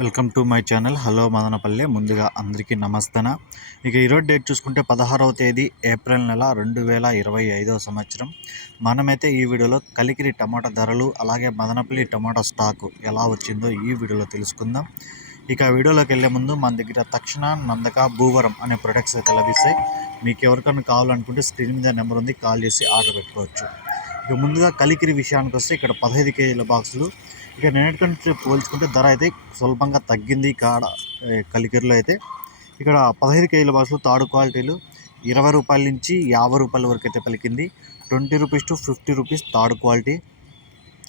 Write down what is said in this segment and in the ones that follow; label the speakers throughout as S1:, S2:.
S1: Welcome to my channel. Hello Madanapalle. ముందుగా అందరికీ నమస్తన. ఇక ఈరోజు డేట్ చూసుకుంటే పదహారవ తేదీ ఏప్రిల్ నెల రెండు వేల ఇరవై ఐదవ సంవత్సరం. మనమైతే ఈ వీడియోలో కలికిరి టమాటా ధరలు అలాగే మదనపల్లి టమాటా స్టాకు ఎలా వచ్చిందో ఈ వీడియోలో తెలుసుకుందాం. ఇక వీడియోలోకి వెళ్ళే ముందు మన దగ్గర తక్షణ నందక భూవరం అనే ప్రొడక్ట్స్ అయితే లభిస్తాయి. మీకు ఎవరికైనా కావాలనుకుంటే స్క్రీన్ మీద నెంబర్ ఉంది కాల్ చేసి ఆర్డర్ పెట్టుకోవచ్చు. ఇక ముందుగా కలికిరి విషయానికి వస్తే ఇక్కడ పదహైదు కేజీల బాక్సులు ఇక నిన్నటికంటే పోల్చుకుంటే ధర అయితే స్వల్పంగా తగ్గింది కాడ ఏ, కలికిరిలో అయితే. ఇక్కడ పదహైదు కేజీల బాక్సులు తాడు క్వాలిటీలు ఇరవై రూపాయల నుంచి యాభై రూపాయల వరకు అయితే పలికింది. Twenty rupees to fifty rupees third quality.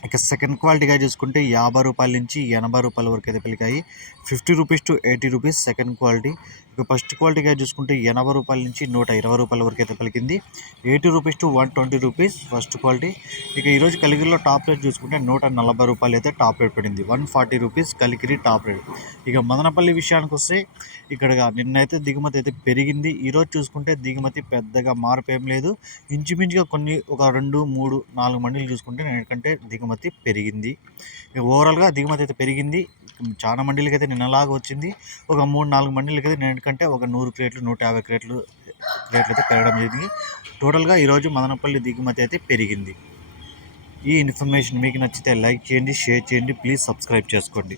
S1: ఇక సెకండ్ క్వాలిటీగా చూసుకుంటే యాభై రూపాయల నుంచి ఎనభై రూపాయల వరకు అయితే పలికాయి fifty rupees to eighty rupees second quality. ఇక ఫస్ట్ క్వాలిటీగా చూసుకుంటే ఎనభై రూపాయల నుంచి నూట ఇరవై రూపాయల వరకు అయితే పలికింది. Eighty rupees to one twenty rupees first quality. ఇక ఈరోజు కలిగిరిలో టాప్ రేట్ చూసుకుంటే నూట నలభై రూపాయలు అయితే టాప్ రేట్ పడింది. One forty rupees Kalikiri top rate. ఇక మదనపల్లి విషయానికి వస్తే ఇక్కడ నిన్నైతే దిగుమతి అయితే పెరిగింది. ఈరోజు చూసుకుంటే దిగుమతి పెద్దగా మార్పు ఏం లేదు. ఇంచుమించుగా కొన్ని ఒక రెండు మూడు నాలుగు మండీలు చూసుకుంటే ఎందుకంటే దిగుమతి దిగుమతి పెరిగింది. ఓవరాల్గా దిగుమతి అయితే పెరిగింది. చాలా మండీలకి అయితే నిన్నలాగా వచ్చింది. ఒక మూడు నాలుగు మండీలకి అయితే నేటికంటే ఒక నూరు క్రేట్లు నూట యాభై క్రేట్లు క్రేట్లు అయితే పెరగడం జరిగింది. టోటల్గా ఈరోజు మదనపల్లి దిగుమతి అయితే పెరిగింది. ఈ ఇన్ఫర్మేషన్ మీకు నచ్చితే లైక్ చేయండి షేర్ చేయండి ప్లీజ్ సబ్స్క్రైబ్ చేసుకోండి.